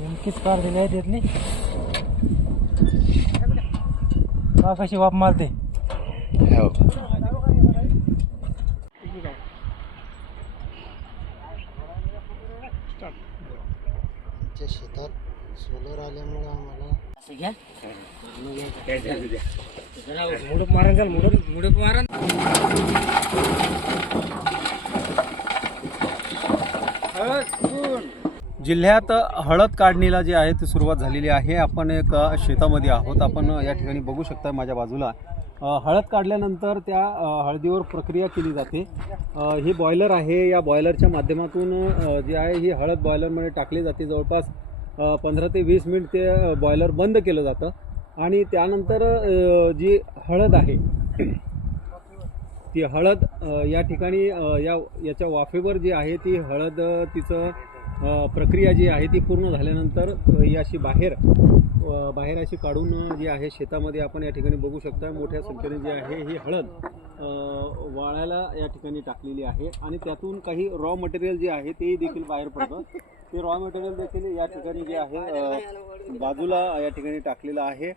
नक्कीच कार दिली आहे त्यातली का कशी वाप मारते आमच्या शेतात सोलर आल्यामुळे आम्हाला असं घ्या मुडूक मारण चाल मुडप मुडप मारण जिल्ह्यात हळद काढणीला जी आहे ती सुरुवात झालेली आहे. आपण एक शेतामध्ये आहोत. आपण या ठिकाणी बघू शकता माझ्या बाजूला. हळद काढल्यानंतर त्या हळदीवर प्रक्रिया केली जाते. ही बॉयलर आहे. या बॉयलरच्या माध्यमातून जी आहे ही हळद बॉयलरमध्ये टाकली जाते. जवळपास पंधरा ते वीस मिनिट ते बॉयलर बंद केलं जातं. आणि त्यानंतर जी हळद आहे ती हळद या ठिकाणी या याच्या वाफेवर जी आहे ती हळद तिचं प्रक्रिया जी आहे ती पूर्ण झाल्यानंतर ही अशी बाहेर बाहेर अशी काढून जी आहे शेतामध्ये आपण या ठिकाणी बघू शकता मोठ्या संख्येने जी आहे ही हळद वाळायला या ठिकाणी टाकलेली आहे. आणि त्यातून काही रॉ मटेरियल जे आहे ते देखील बाहेर पडतं. ते रॉ मटेरियल देखील या ठिकाणी जे आहे बाजूला या ठिकाणी टाकलेलं आहे.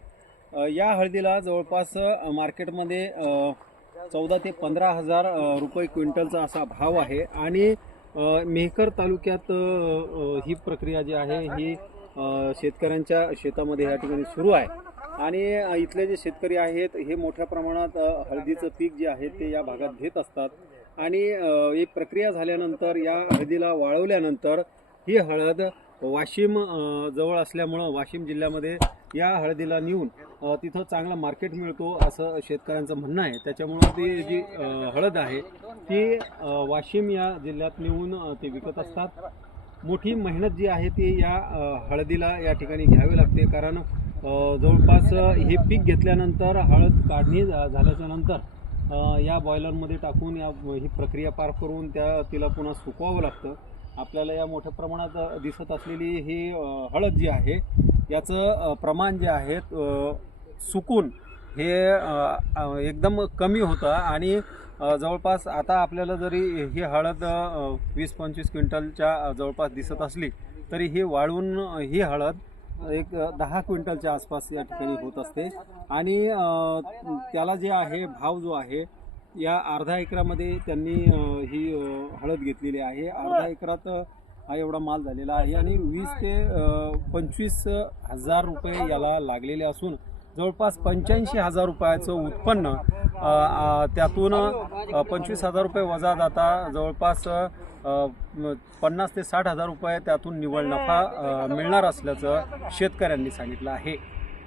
या हळदीला जवळपास मार्केटमध्ये चौदा ते पंधरा हजार रुपये क्विंटलचा असा भाव आहे. आणि मेहकर तालुक्यात ही प्रक्रिया जी आहे ही शेतकऱ्यांच्या शेतामध्ये या ठिकाणी सुरू आहे. आणि इथले जे शेतकरी आहेत हे मोठ्या प्रमाणात हळदीचं पीक जे आहे ते या भागात घेत असतात. आणि एक प्रक्रिया झाल्यानंतर या हळदीला वाळवल्यानंतर ही हळद वाशिम जवळ असल्यामुळं वाशिम जिल्ह्यामध्ये या हळदीला नेऊन तिथं चांगला मार्केट मिळतो असं शेतकऱ्यांचं म्हणणं आहे. त्याच्यामुळं ती जी हळद आहे ती वाशिम या जिल्ह्यात नेऊन ते विकत असतात. मोठी मेहनत जी आहे ती या हळदीला या ठिकाणी घ्यावी लागते. कारण जवळपास हे पीक घेतल्यानंतर हळद काढणी झा- झाल्याच्यानंतर या बॉयलरमध्ये टाकून या ही प्रक्रिया पार करून त्या तिला पुन्हा सुकवावं लागतं. आपल्याला या मोठ्या प्रमाणात दिसत असलेली ही हळद जी आहे याचं प्रमाण जे आहे सुकून हे एकदम कमी होतं आणि जवळपास आता आपल्याला जरी ही हळद वीस पंचवीस क्विंटलच्या जवळपास दिसत असली तरी ही वाळून ही हळद एक दहा क्विंटलच्या आसपास या ठिकाणी होत असते. आणि त्याला जे आहे भाव जो आहे या अर्धा एकरामध्ये त्यांनी ही हळद घेतलेली आहे. अर्धा एकरात हा एवढा माल झालेला आहे आणि वीस ते पंचवीस हजार रुपये याला लागलेले असून जवळपास पंच्याऐंशी हजार रुपयाचं उत्पन्न त्यातून पंचवीस हजार रुपये वजा जाता जवळपास पन्नास ते साठ हजार रुपये त्यातून निवड नफा मिळणार असल्याचं शेतकऱ्यांनी सांगितलं आहे.